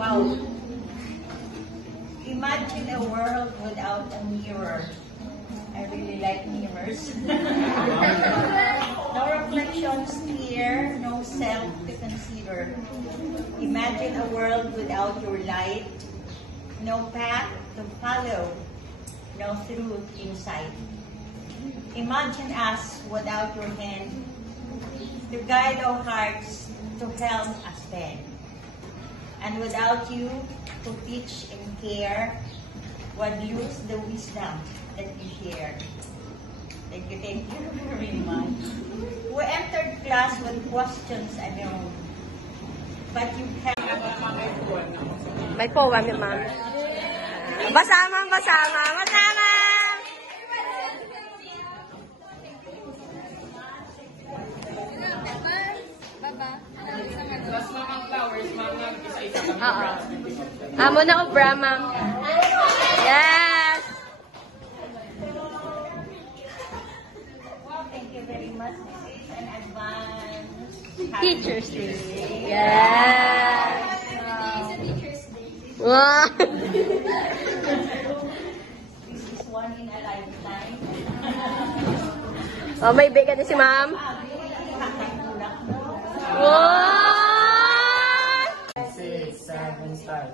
Wow. Imagine a world without a mirror. I really like mirrors. No reflections here, no self to consider. Imagine a world without your light, no path to follow, no truth inside. Imagine us without your hand, to guide our hearts, to help us bend. And without you, to teach and care, would lose the wisdom that you share. Thank you very much. We entered class with questions alone, but you have... May poem yung ma'am. Basa, ma'am, basa, ma'am. Basa, ma'am! Tapos mga flowers, mga isa-isa kami. Oo. Amo na obra, ma'am. Yes! Well, thank you very much. This is an advance Teacher's Day. Yes! Wow! This is one in a lifetime. Oh, may bigay na si ma'am. Kakatulak mo. What? 6, 7, start.